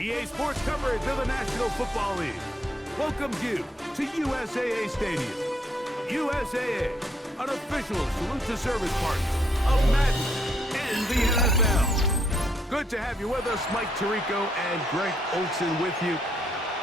EA Sports coverage of the National Football League welcomes you to USAA Stadium. USAA, an official salute to service partner of Madden and the NFL. Good to have you with us. Mike Tirico and Greg Olson with you.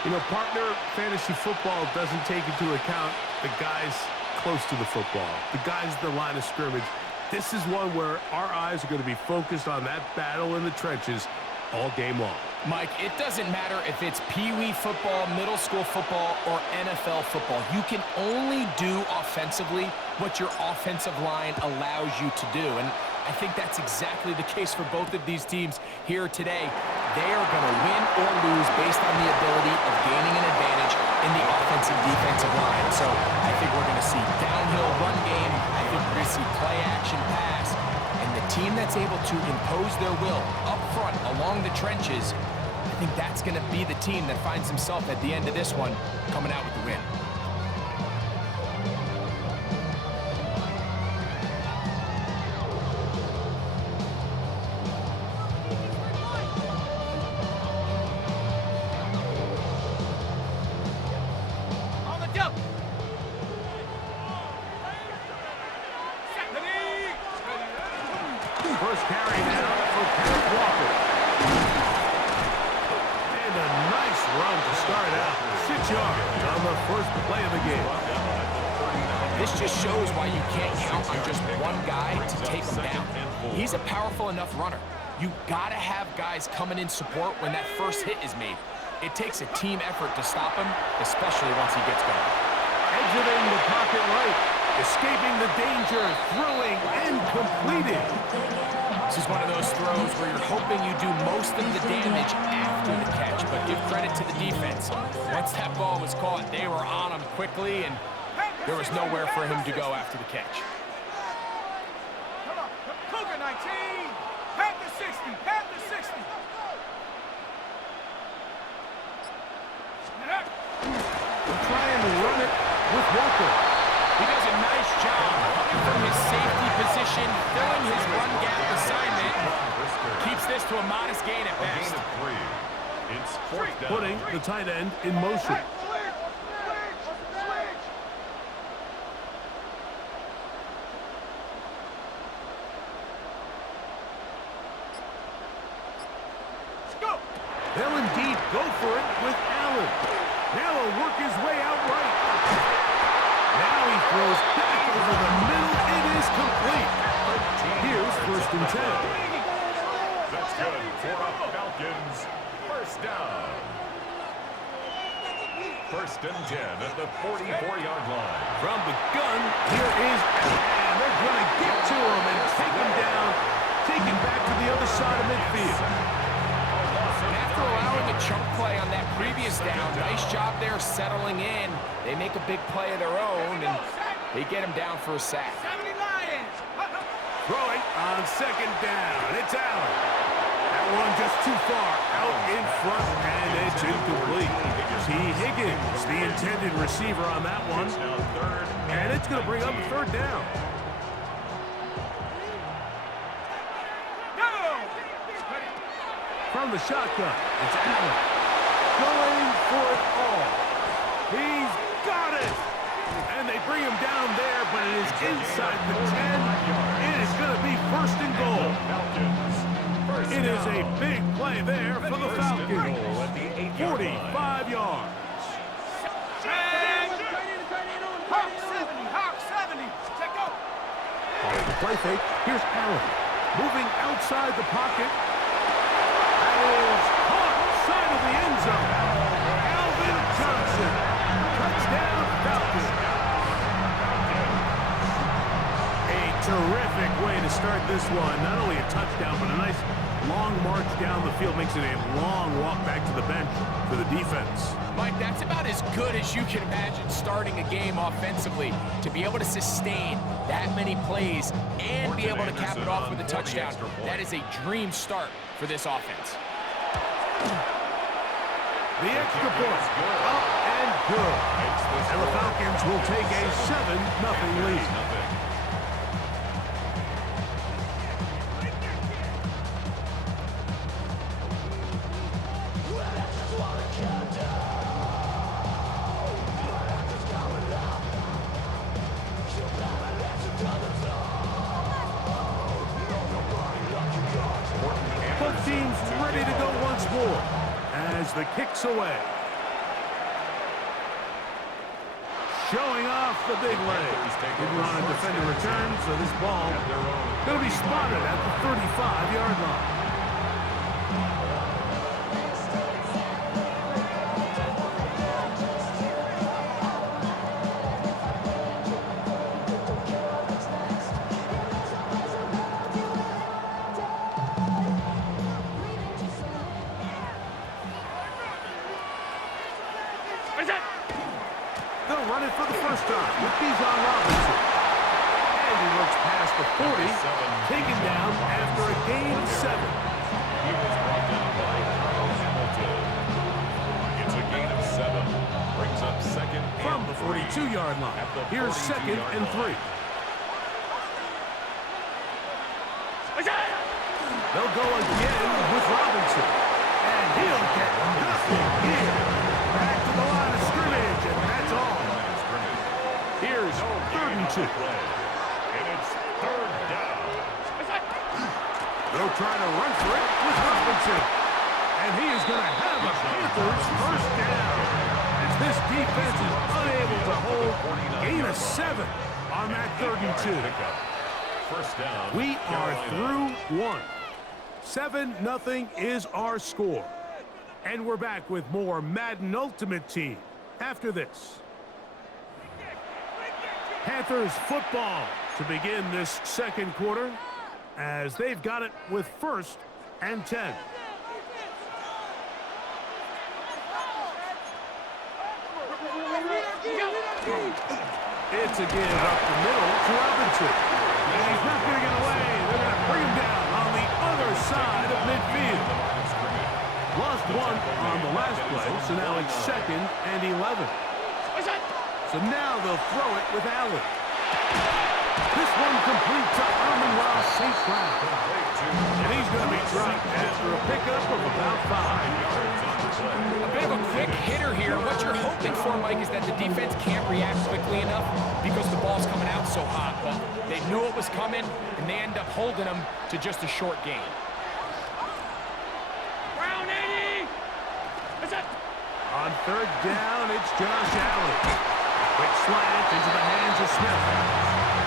You know, partner, fantasy football doesn't take into account the guys close to the football, the guys at the line of scrimmage. This is one where our eyes are going to be focused on that battle in the trenches all game long. Mike, it doesn't matter if it's Pee-wee football, middle school football, or NFL football. You can only do offensively what your offensive line allows you to do. And I think that's exactly the case for both of these teams here today. They are going to win or lose based on the ability of gaining an advantage in the offensive defensive line. So I think we're going to see downhill run game. I think we're going to see play action pass. And the team that's able to impose their will up front along the trenches, I think that's going to be the team that finds himself at the end of this one coming out with the win. On the jump. First carry now for Kenneth Walker. And a nice run to start out. 6 yards on the first play of the game. This just shows why you can't count on just one guy to take him down. He's a powerful enough runner. You gotta have guys coming in support when that first hit is made. It takes a team effort to stop him, especially once he gets going. Exiting the pocket right. Escaping the danger. Throwing and completing. This is one of those throws where you're hoping you do most of the damage after the catch, but give credit to the defense. Once that ball was caught, they were on him quickly, and there was nowhere for him to go after the catch. Come on. Cougar 19. Panther 60. Panther 60. Trying to run it with Walker. He does a nice job coming from his safety position, filling his run gap assignment. Keeps this to a modest gain at best. It's fourth down. Putting the tight end in motion. They'll indeed go for it with Allen. Now he'll work his way out right. Now he throws back over the middle. It is complete. Here's 1st and 10. That's good for the Falcons. First down. 1st and 10 at the 44-yard line. From the gun, here is Allen. They're going to get to him and take him down. Take him back to the other side of midfield. After allowing a chunk play on that previous down, nice job there settling in. They make a big play of their own, and they get him down for a sack. 70 Lions. Throwing on 2nd down. It's Allen. That one just too far out in front, and it's incomplete. T. Higgins, the intended receiver on that one. Now third. And it's going to bring up a 3rd down. From the shotgun, it's Allen. Going for it all. He's got it. And they bring him down there, but it is inside the 10. It is going to be 1st and goal. It is a big play there for the Falcons. 45 yards. Hawk 70. Hawk 70. Check out. Following the play fake, here's Allen. Moving outside the pocket. That is caught side of the end zone. Alvin Johnson. Touchdown, Falcons. A terrific way to start this one. Not only a touchdown, but a nice long march down the field. Makes it a long walk back to the bench for the defense. Mike, that's about as good as you can imagine starting a game offensively. To be able to sustain that many plays and be able to cap it off with a touchdown, that is a dream start for this offense. The extra point, up and good. And the Falcons will take a 7-0 lead. to go once more as the kick's away. Showing off the big leg. Didn't want to defend a return, so this ball going to be spotted at the 35-yard line. They'll run it for the first time with Bijan Robinson. And he looks past the 40, taken down after a gain of 7. He was brought down by Carl Hamilton. It's a gain of 7. Brings up second From the 42-yard line. Here's second and 3. They'll go again with Robinson. And he'll get nothing here. Back to the line of scrimmage, and that's all. Here's 3rd and 2. And it's 3rd down. They'll try to run for it with Robinson. And he is going to have a Panthers first down. As this defense is unable to hold gain of 7 on that 3rd and 2. First down. We are through 1. 7-0 is our score. And we're back with more Madden Ultimate Team after this. Panthers football to begin this second quarter as they've got it with 1st and 10. It's a give up the middle to Robinson. And he's not going to get away. They're going to bring him down on the other side of midfield. Lost 1 on the last play, so now it's 2nd and 11. So now they'll throw it with Allen. This one complete to Amon-Ra St. Brown. And he's going to be dropped after a pickup of about 5. A bit of a quick hitter here. What you're hoping for, Mike, is that the defense can't react quickly enough because the ball's coming out so hot. But they knew it was coming, and they end up holding them to just a short gain. On 3rd down, it's Josh Allen. Quick slant into the hands of Smith.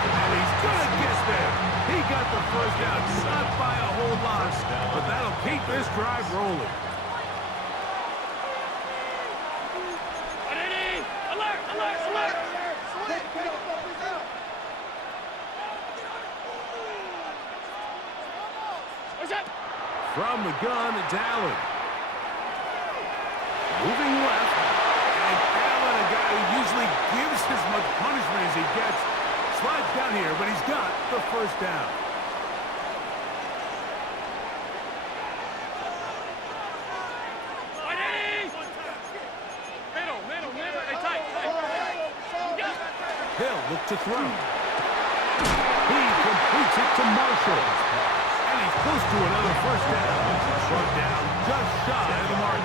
And he's going to get there. He got the first down, not by a whole lot, but that'll keep this drive rolling. Alert! Alert! Alert! From the gun, it's Allen. Moving left, and Allen, a guy who usually gives as much punishment as he gets, slides down here, but he's got the first down. Hill look to throw. He completes it to Marshall. And he's close to another first down. Brought down just shy of the mark.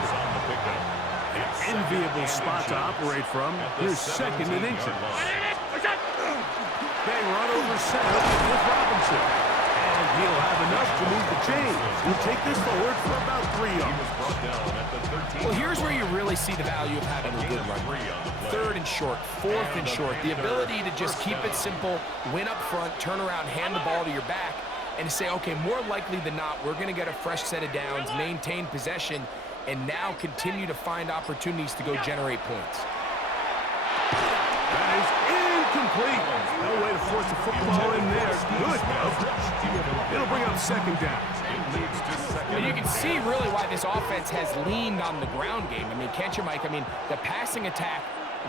An enviable spot to operate from. Here's 2nd and inches. They run over center with Robinson. And he'll have enough to move the chains. He'll take this forward for about 3 yards. Well, here's where you really see the value of having a good run. 3rd and short, 4th and short. The ability to just keep it simple, win up front, turn around, hand the ball to your back, and say, okay, more likely than not, we're going to get a fresh set of downs, maintain possession, and now continue to find opportunities to go generate points. That is incomplete. No way to force the football in there. Good, though. It'll bring up 2nd down. And you can see really why this offense has leaned on the ground game. I mean, can't you, Mike? I mean, the passing attack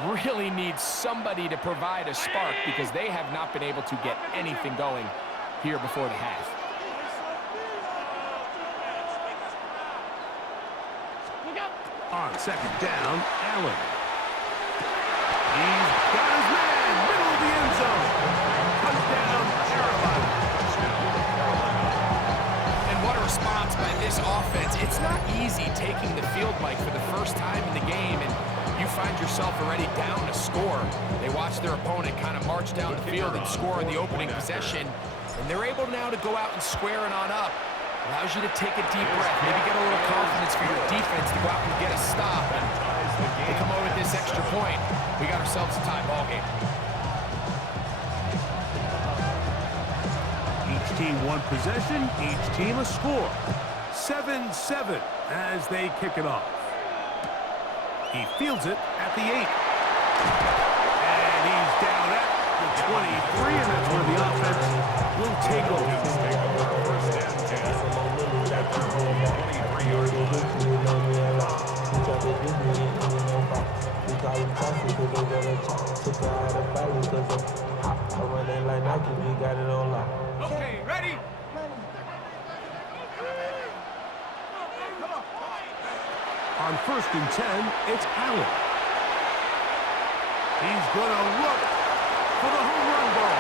really needs somebody to provide a spark because they have not been able to get anything going here before the half. On 2nd down, Allen. He's got his man, middle of the end zone. Touchdown, Carolina. And what a response by this offense. It's not easy taking the field, Mike, for the first time in the game, and you find yourself already down a score. They watch their opponent kind of march down the field and score in the opening possession, and they're able now to go out and square it on up. Allows you to take a deep breath, maybe get a little for your defense to go out and get a stop. And they come over with this extra point. We got ourselves a tie ball game. Each team one possession, each team a score. 7-7 as they kick it off. He fields it at the 8. And he's down at the 23, and that's where the offense will take over. First and 10 at their own 23-yard line. Okay, ready? On first and 10, it's Allen. He's going to look for the home run ball.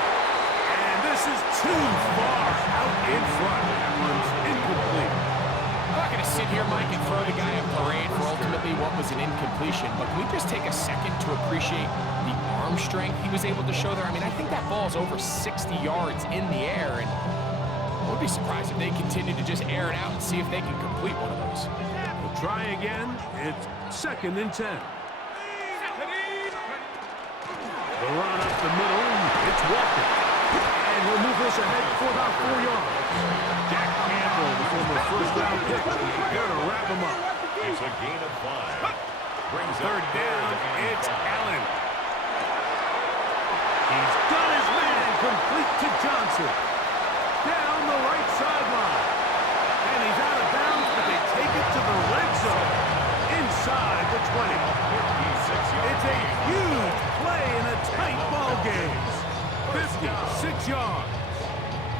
And this is too far out in front. That one's incomplete. I'm not going to sit here, Mike, and throw the guy a parade for ultimately what was an incompletion, but can we just take a second to appreciate the arm strength he was able to show there? I mean, I think that ball is over 60 yards in the air, and I would be surprised if they continue to just air it out and see if they can complete one of those. We'll try again. It's second and 10. The run up the middle, it's Walker. And he'll move this ahead for about 4 yards. Jack Campbell, the former first-round pick, there to wrap him up. It's a gain of 5. Brings Third down, it's Allen. He's got his man complete to Johnson. Down the right sideline. And he's out of bounds, but they take it to the red zone. Inside the 20. It's a huge play in a tight ball game. 56 yards.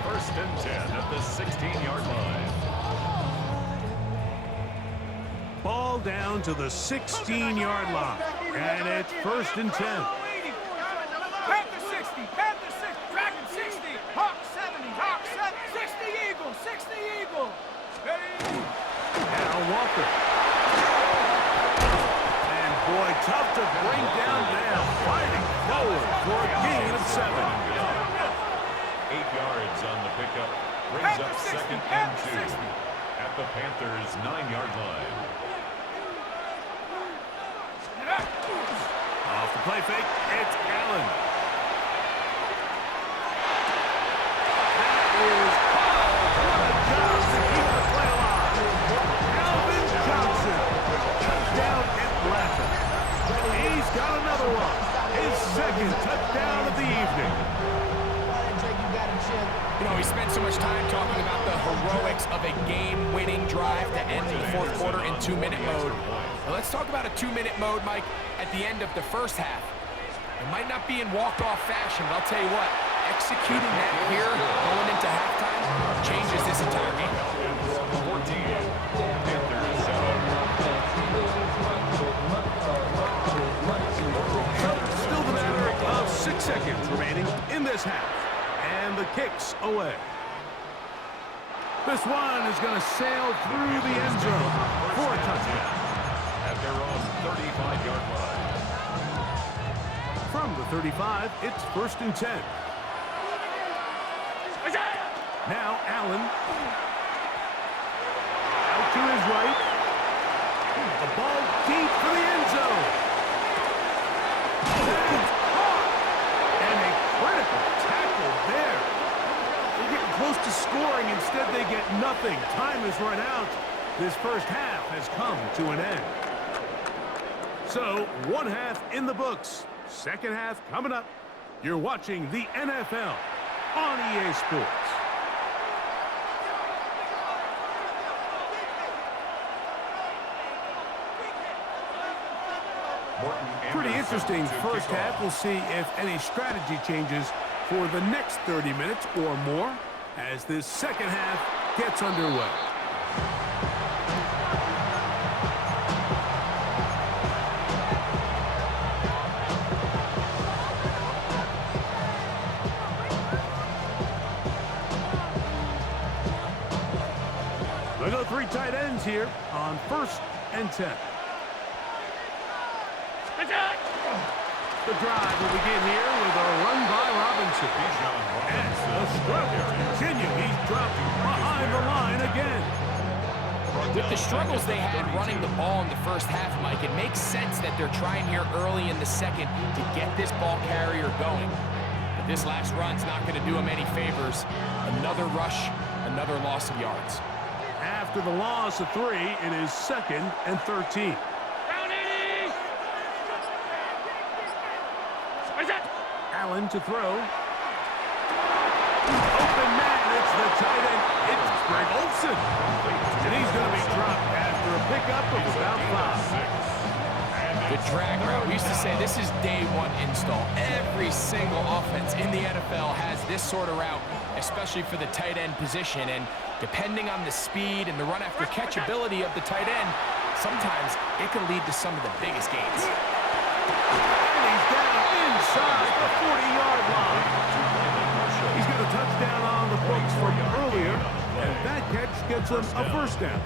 First and 10 at the 16-yard line. Ball down to the 16-yard line. And it's first and 10. Panther 60, Panther 60, Dragon 60, Hawk 70, Hawk 70, 60 Eagle, 60 Eagle. Ready? Now Walker. And boy, tough to bring down now. Fighting forward for a gain of 7. 8 yards on the pickup. Brings up second and 2 at the Panthers' 9-yard line. Off the play fake, it's Allen. That is what a job to keep the play alive. Alvin Johnson, touchdown Atlanta. He's got another one. His second touchdown of the evening. You know, we spent so much time talking about the heroics of a game-winning drive to end the fourth quarter in 2-minute mode. Well, let's talk about a 2-minute mode, Mike, at the end of the first half. It might not be in walk-off fashion, but I'll tell you what, executing that here going into halftime changes this entire game. 14. Panthers So, still the matter of 6 seconds remaining in this half. And the kick's away. This one is going to sail through the end zone for a touchdown. at their own 35-yard line. From the 35, it's first and 10. Now Allen. Out to his right. The ball deep for the end zone. That's caught. And a critical tackle there. They're getting close to scoring. Instead, they get nothing. Time is run out. This first half has come to an end. So, one half in the books. Second half coming up. You're watching the NFL on EA Sports. Pretty interesting first half. We'll see if any strategy changes for the next 30 minutes or more as this second half gets underway. They go three tight ends here on first and 10. The drive will begin here with a run by Robinson. And the struggles continue. He's dropped behind the line again. With the struggles they had running the ball in the first half, Mike, it makes sense that they're trying here early in the second to get this ball carrier going. But this last run's not going to do him any favors. Another rush, another loss of yards. After the loss of 3, it is 2nd and 13. Allen to throw. Open man, it's the tight end. It's Greg Olsen. And he's going to be dropped after a pickup of about 5. The drag route. We used to say this is day one install. Every single offense in the NFL has this sort of route, especially for the tight end position. And depending on the speed and the run after catch ability of the tight end, sometimes it can lead to some of the biggest gains. And he's down inside the 40-yard line. He's got a touchdown on the books from earlier, and that catch gets him a first down.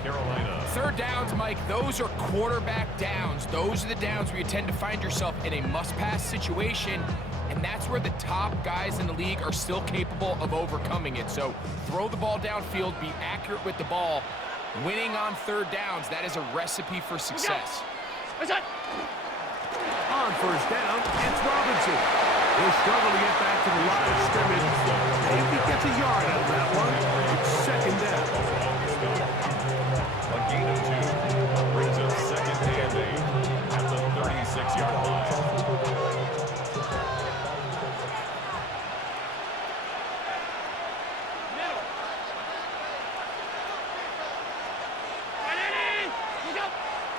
Third downs, Mike, those are quarterback downs. Those are the downs where you tend to find yourself in a must-pass situation, and that's where the top guys in the league are still capable of overcoming it. So throw the ball downfield, be accurate with the ball. Winning on third downs, that is a recipe for success. On first down, it's Robinson. He'll struggle to get back to the line of scrimmage. Maybe he gets a yard out of that one. It's 2nd down. A gain of 2 brings up 2nd and 8 at the 36-yard line.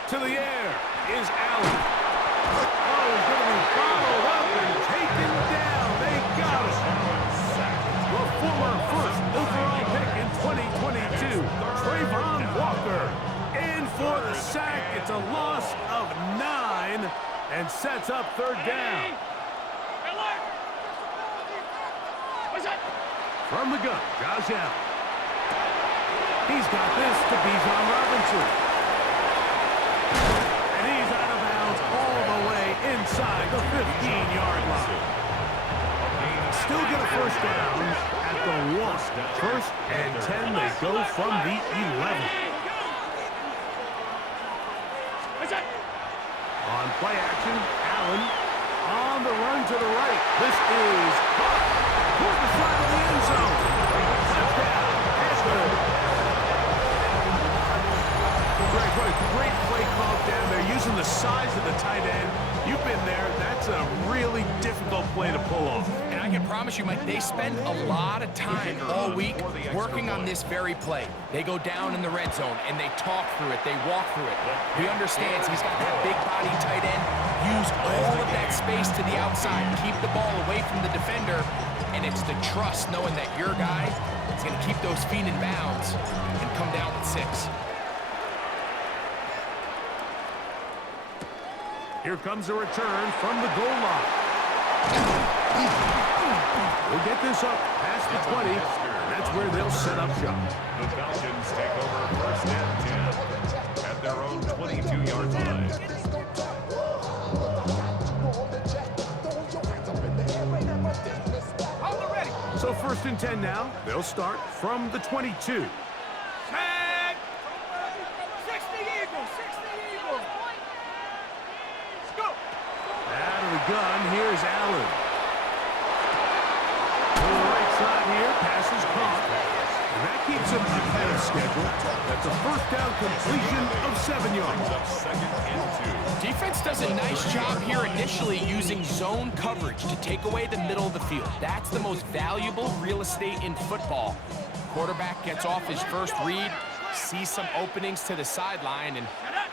To the air is Allen. Oh, he's going to be followed up and taken down. They got him. The former first overall pick in 2022, Trayvon Walker. In for the sack. It's a loss of 9 and sets up third down. From the gun, Josh Allen. He's got this to Bijan Robinson. And he's out of bounds all the way inside the 15-yard line. Still get a first down at the 1. 1st and 10, they go from the 11. On play action, Allen on the run to the right. This is caught toward the side of the end zone. Touchdown, Ashford. Greg, what a great play call down there, using the size of the tight end. You've been there. That's a really difficult play to pull off. And I can promise you, Mike, they spend a lot of time all week working on this very play. They go down in the red zone, and they talk through it. They walk through it. He understands he's got that big body tight end. Use all of that space to the outside. Keep the ball away from the defender. And it's the trust knowing that your guy is going to keep those feet in bounds and come down with 6. Here comes a return from the goal line. We'll get this up past the 20, and that's where they'll set up shop. The Falcons take over 1st and 10 at their own 22-yard line. So 1st and 10 now. They'll start from the 22. Gun, here's Allen. To the right side here, pass is caught. And that keeps him ahead of schedule. That's a first down completion of 7 yards. 2nd and 2. Defense does a nice job here initially using zone coverage to take away the middle of the field. That's the most valuable real estate in football. Quarterback gets off his first read, sees some openings to the sideline, and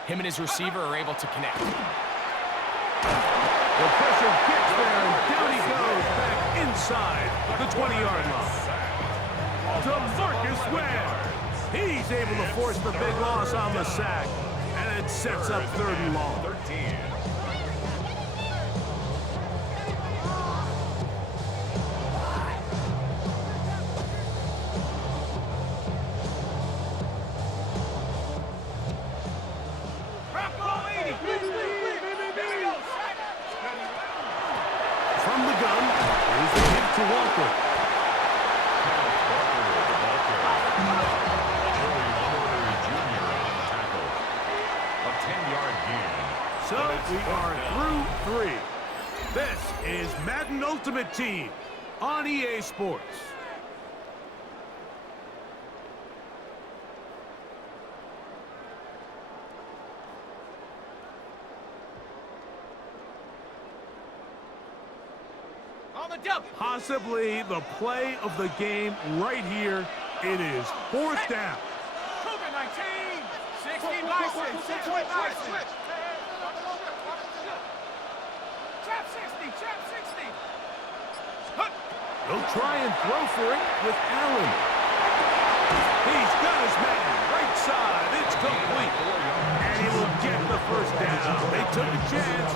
him and his receiver are able to connect. The pressure gets there, and down he goes back inside the 20-yard line. To Marcus Ware. He's able to force the big loss on the sack, and it sets up 3rd and long. 13. From the gun, here's the hit to Walker. Joey Walker Jr. on 10-yard gain. So we are through 3. This is Madden Ultimate Team on EA Sports. On the double. Possibly the play of the game right here. It is 4th down. Cougar 19. 60 Bison. 60 Bison. Trap 60. Trap 60. He'll try and throw for it with Allen. He's got his man. Right side. It's complete. And he will get the first down. They took a chance,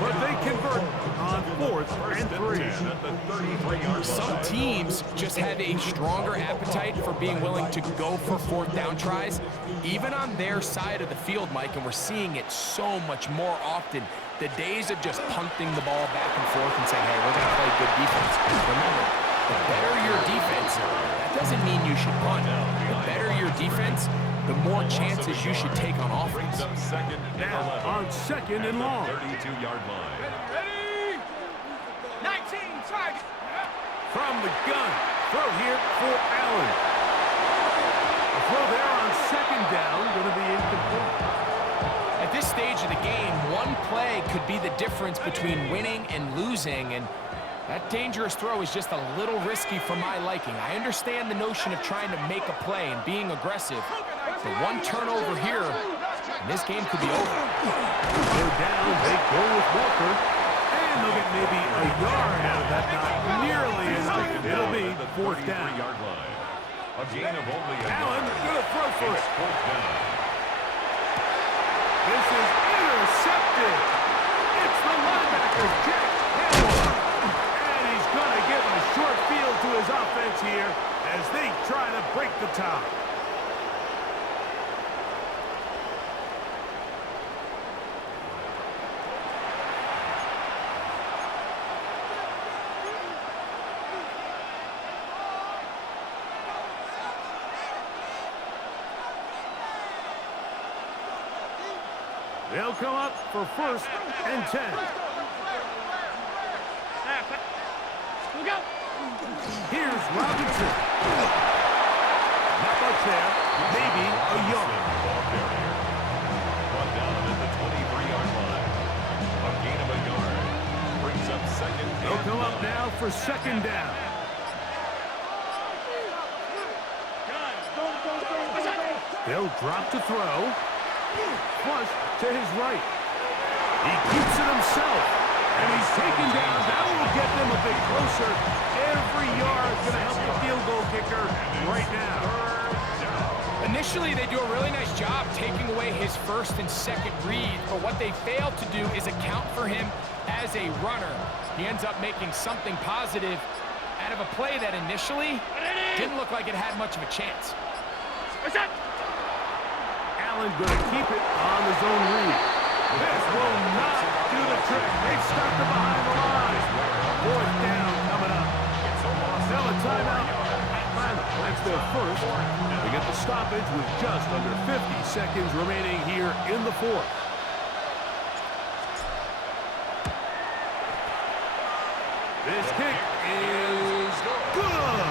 but they convert on 4th and 3. At the 33-yard Some line. teams just have a stronger appetite for being willing to go for 4th down tries, even on their side of the field, Mike, and we're seeing it so much more often. The days of just punting the ball back and forth and saying, hey, we're going to play good defense. Remember, the better your defense, that doesn't mean you should punt. The better your defense, the more chances you should take on Brings offense. up second and Now 11. on 2nd and long. 32-yard line. Ready? 19 target. From the gun. Throw here for Allen. A throw there on 2nd down. Going to be incomplete. At this stage of the game, one play could be the difference between winning and losing, and that dangerous throw is just a little risky for my liking. I understand the notion of trying to make a play and being aggressive, but one turnover here, and this game could be over. They're down. They go with Walker. And they'll get maybe a yard out of that. Not nearly enough. It'll be 4th down. 33-yard line. A gain of only a Allen yard. going to throw for It's it. 4th down. This is intercepted. It's the linebacker, Jack Hamilton. And he's going to give a short field to his offense here as they try to break the tie. They'll come up for 1st and 10. Look out. Here's Robinson. Not much there. Maybe a yard. Ball carrier. Brought down at the 23-yard line. A gain of a yard. Brings up second They'll and come up 9. now for 2nd down. They'll drop to throw. Flush to his right. He keeps it himself. And he's taken down. That will get them a bit closer. Every yard going to help the field goal kicker right now. Initially, they do a really nice job taking away his 1st and 2nd read, but what they fail to do is account for him as a runner. He ends up making something positive out of a play that initially didn't look like it had much of a chance. Allen going to keep it on his own read. This will not do the trick. They've stopped it behind the line. 4th down coming up. Now a timeout. Atlanta. That's their 1st. They get the stoppage with just under 50 seconds remaining here in the 4th. This kick is good.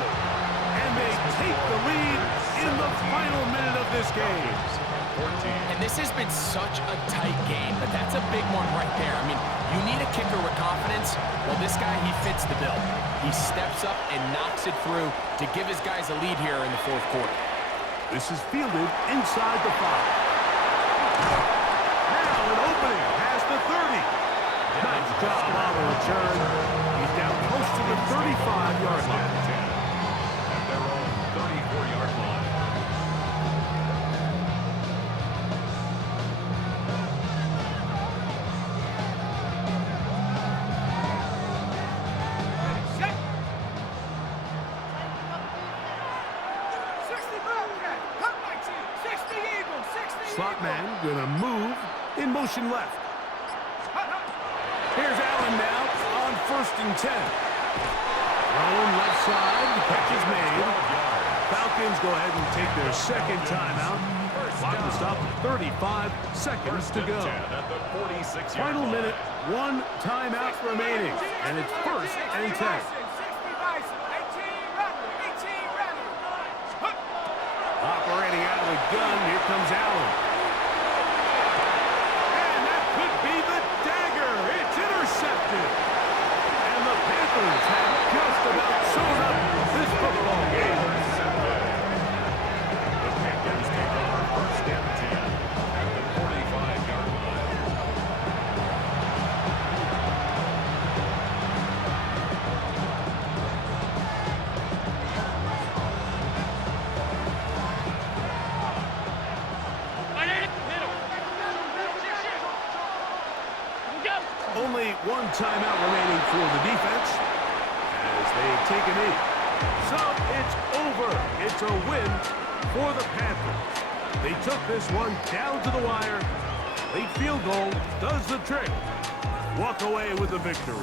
And they take the lead in the final minute of this game. And this has been such a tight game, but that's a big one right there. I mean, you need a kicker with confidence. Well, this guy, he fits the bill. He steps up and knocks it through to give his guys a lead here in the 4th quarter. This is fielded inside the 5. Now an opening past the 30. Nice job on the return. He's down close to the 35-yard line. At their own 34-yard line. Set. 60 Bobcat. Cut 19. 60 Eagle. 60 Slot Eagle. man gonna move in motion left. Here's Allen now on 1st and 10. Thrown left side. The catch is made. Falcons go ahead and take their 2nd timeout. Time to stop, 35 seconds to go. Final minute, 1 timeout remaining, and it's 1st and 10. Operating out of the gun, here comes Allen. And that could be the dagger. It's intercepted. And the Panthers have just about sewn up this football game. The Panthers take over 1st and 10 at the 45-yard line. Only 1 timeout remaining for the defense as they take a knee. So it's over. It's a win for the Panthers. They took this one down to the wire. Late field goal does the trick. Walk away with the victory.